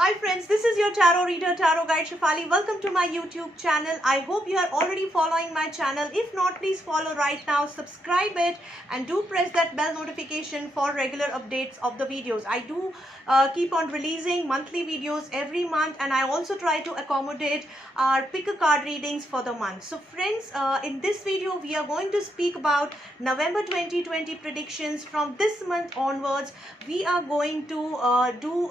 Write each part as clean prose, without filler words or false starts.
Hi friends, this is your tarot reader, tarot guide Shefali. Welcome to my YouTube channel. I hope you are already following my channel. If not, please follow right now, subscribe it, and do press that bell notification for regular updates of the videos. I do keep on releasing monthly videos every month, and I also try to accommodate our pick a card readings for the month. So friends, in this video we are going to speak about November 2020 predictions. From this month onwards, we are going to do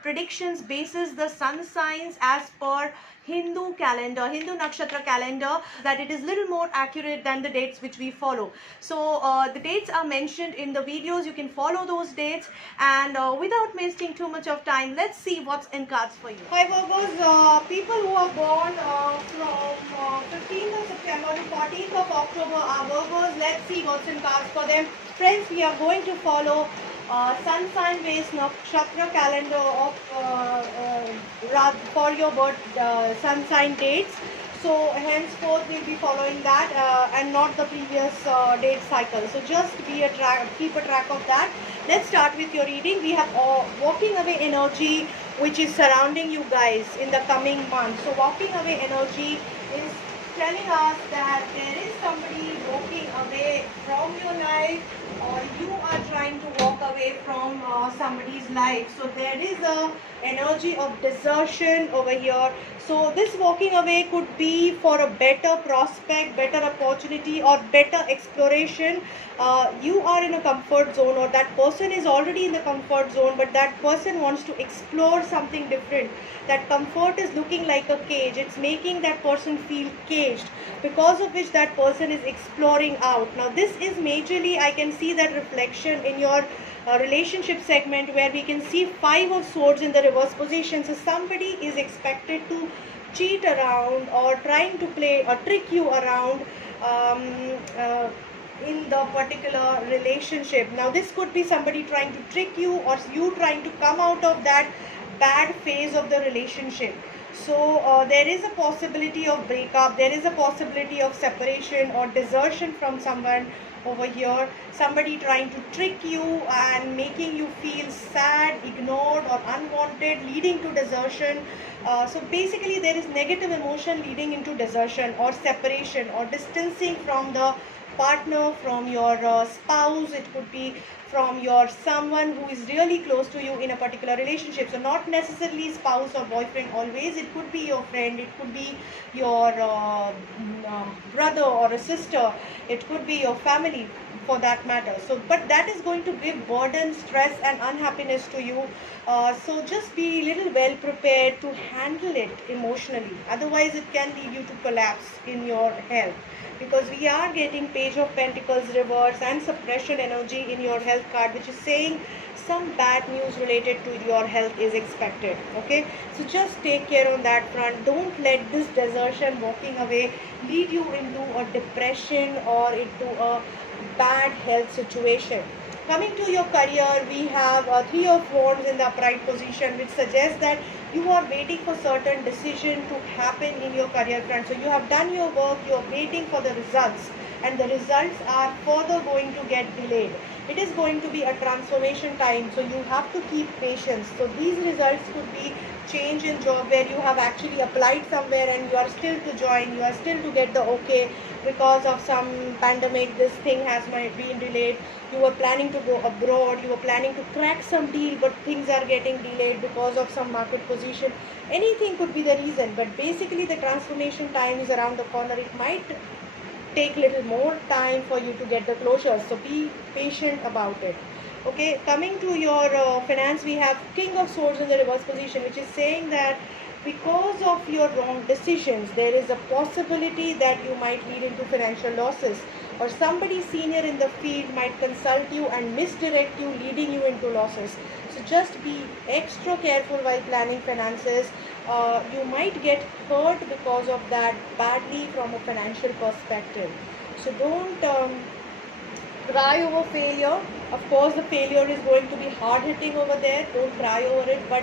predictions basis the sun signs as per Hindu calendar, Hindu nakshatra calendar, that it is little more accurate than the dates which we follow. So the dates are mentioned in the videos. You can follow those dates, and without wasting too much of time, let's see what's in cards for you. Hi Virgos, people who are born from 15th of September to 14th of October are Virgos. Let's see what's in cards for them. Friends, we are going to follow sun sign based nakshatra calendar of for your birth sun sign dates. So henceforth we'll be following that and not the previous date cycle. So just keep a track of that. Let's start with your reading. We have walking away energy which is surrounding you guys in the coming month. So walking away energy is telling us that there is somebody walking away from your life, or you are trying to walk away from somebody's life. So there is a energy of desertion over here. So this walking away could be for a better prospect, better opportunity, or better exploration. You are in a comfort zone, or that person is already in the comfort zone, but that person wants to explore something different. That comfort is looking like a cage. It's making that person feel caged, because of which that person is exploring out. Now this is majorly, I can see that reflection in your relationship segment, where we can see 5 of swords in the reverse position. So somebody is expected to cheat around or trying to play or trick you around in the particular relationship. Now this could be somebody trying to trick you, or you trying to come out of that bad phase of the relationship. So there is a possibility of breakup, there is a possibility of separation or desertion from someone over here. Somebody trying to trick you and making you feel sad, ignored, or unwanted, leading to desertion. So basically there is negative emotion leading into desertion or separation or distancing from the partner, from your spouse. It could be from your someone who is really close to you in a particular relationship. So not necessarily spouse or boyfriend always. It could be your friend, it could be your brother or a sister, it could be your family for that matter. So but that is going to give burden, stress, and unhappiness to you. So just be a little well prepared to handle it emotionally, otherwise it can lead you to collapse in your health, because we are getting Page of Pentacles reverse and suppression energy in your health card, which is saying some bad news related to your health is expected. Okay, so just take care on that front. Don't let this desertion, walking away, lead you into a depression or into a bad health situation. Coming to your career, we have 3 of Wands in the upright position, which suggests that you are waiting for certain decision to happen in your career front. So you have done your work, you are waiting for the results, and the results are further going to get delayed. It is going to be a transformation time, so you have to keep patience. So these results could be change in job, where you have actually applied somewhere and you are still to join, you are still to get the okay because of some pandemic. This thing has been delayed. You were planning to go abroad, you were planning to crack some deal, but things are getting delayed because of some market position. Anything could be the reason, but basically the transformation time is around the corner. It might take little more time for you to get the closure, so be patient about it. Okay, coming to your finance, we have King of Swords in the reverse position, which is saying that because of your wrong decisions, there is a possibility that you might lead into financial losses, or somebody senior in the field might consult you and misdirect you, leading you into losses. So just be extra careful while planning finances. You might get hurt because of that badly from a financial perspective. So don't cry over failure. Of course the failure is going to be hard hitting over there. Don't cry over it, but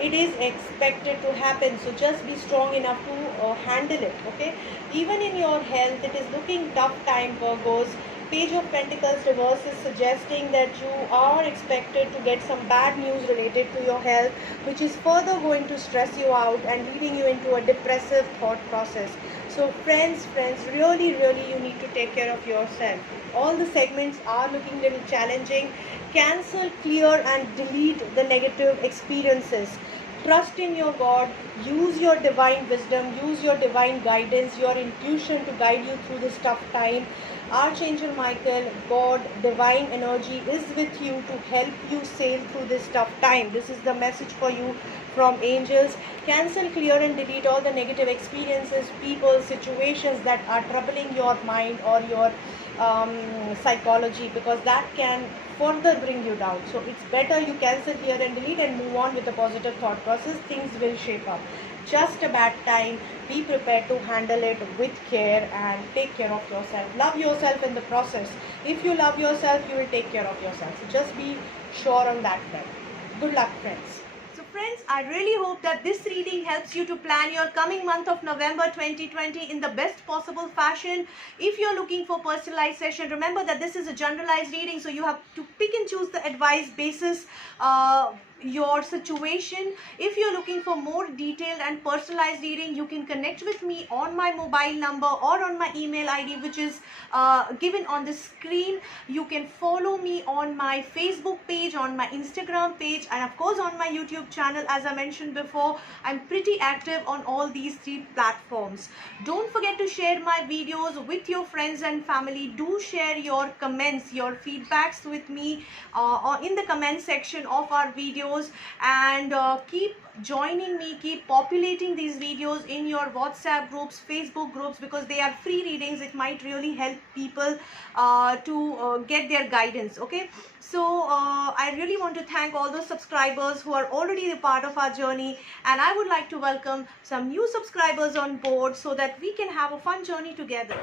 it is expected to happen. So just be strong enough to handle it. Okay, even in your health, it is looking tough time, Virgos. Page of Pentacles reverse is suggesting that you are expected to get some bad news related to your health, which is further going to stress you out and leading you into a depressive thought process. So friends, really you need to take care of yourself. All the segments are looking a little challenging. Cancel, clear and delete the negative experiences. Trust in your God, use your divine wisdom, use your divine guidance, your intuition to guide you through this tough time. Archangel Michael, God, divine energy is with you to help you sail through this tough time. This is the message for you from angels. Cancel, clear and delete all the negative experiences, people, situations that are troubling your mind or your psychology, because that can further bring you down. So it's better you cancel, clear and delete and move on with a positive thought process. Things will shape up. Just a bad time. Be prepared to handle it with care and take care of yourself. Love yourself in the process. If you love yourself, you will take care of yourself. So just be sure on that front. Good luck, friends. So friends, I really hope that this reading helps you to plan your coming month of November 2020 in the best possible fashion. If you're looking for personalized session, remember that this is a generalized reading, so you have to pick and choose the advice basis your situation. If you're looking for more detailed and personalized reading, you can connect with me on my mobile number or on my email ID, which is given on the screen. You can follow me on my Facebook page, on my Instagram page, and of course on my YouTube channel. As I mentioned before, I'm pretty active on all these 3 platforms. Don't forget to share my videos with your friends and family. Do share your comments, your feedbacks with me in the comment section of our videos, and keep joining me, keep populating these videos in your WhatsApp groups, Facebook groups, because they are free readings. It might really help people to get their guidance. Okay, so I really want to thank all those subscribers who are already a part of our journey, and I would like to welcome some new subscribers on board so that we can have a fun journey together.